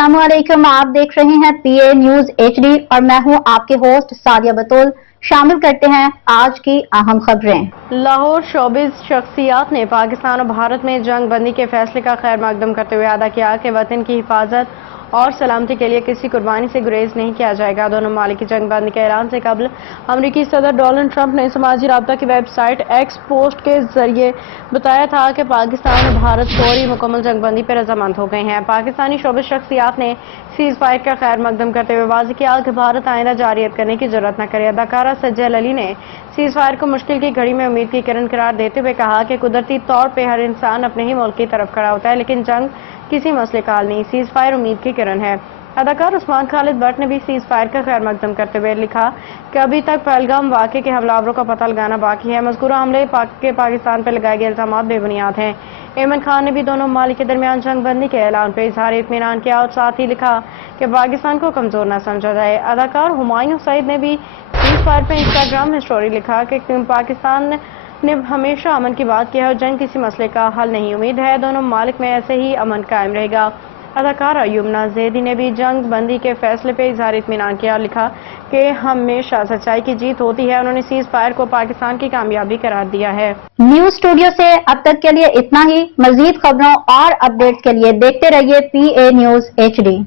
अस्सलामुअलैकुम, आप देख रहे हैं PA न्यूज HD और मैं हूं आपके होस्ट सादिया बतूल। शामिल करते हैं आज की अहम खबरें। लाहौर शोबिज शख्सियात ने पाकिस्तान और भारत में जंग बंदी के फैसले का खैर मकदम करते हुए अदा किया कि वतन की हिफाजत और सलामती के लिए किसी कुर्बानी से गुरेज नहीं किया जाएगा। दोनों ममालिक की जंग बंदी के ऐलान से कबल अमरीकी सदर डोनाल्ड ट्रंप ने समाजी राब्ता की वेबसाइट एक्स पोस्ट के जरिए बताया था कि पाकिस्तान और भारत फौरी मुकम्मल जंग बंदी पर रजामंद हो गए हैं। पाकिस्तानी शोबिज शख्सियात ने सीज फायर का खैर मकदम करते हुए वाज़ेह किया कि भारत आइंदा जारियत करने की जरूरत न करे। अदाकारा सज्जल अली ने सीज फायर को मुश्किल की घड़ी में उम्मीद की किरण करार देते हुए कहा कि कुदरती तौर पर हर इंसान अपने ही मुल्क की तरफ खड़ा होता है, लेकिन जंग किसी मसले का हल नहीं। सीज फायर उम्मीद की किरण है। अदाकार उस्मान खालिद भट्ट ने भी सीज फायर का खैर मकदम करते हुए लिखा कि अभी तक पहलगाम वाक़े के हमलावरों का पता लगाना बाकी है। मज़कूरा हमले के पाकिस्तान पर लगाए गए इल्जामात बेबुनियाद हैं। इमरान खान ने भी दोनों ममालिक के दरमियान जंग बंदी के ऐलान पर इजहार इत्मीनान किया और साथ ही लिखा कि पाकिस्तान को कमजोर न समझा जाए। अदाकार हुमायूं सईद ने भी सीज फायर पर इंस्टाग्राम में स्टोरी लिखा कि पाकिस्तान ने हमेशा अमन की बात की है और जंग किसी मसले का हल नहीं। उम्मीद है दोनों ममालिक में ऐसे ही अमन कायम रहेगा। अदाकारा युमना जैदी ने भी जंग बंदी के फैसले पर इजहार इत्मीनान किया और लिखा कि हमेशा सच्चाई की जीत होती है। उन्होंने सीज फायर को पाकिस्तान की कामयाबी करार दिया है। न्यूज स्टूडियो से अब तक के लिए इतना ही। मजीद खबरों और अपडेट्स के लिए देखते रहिए PA न्यूज HD।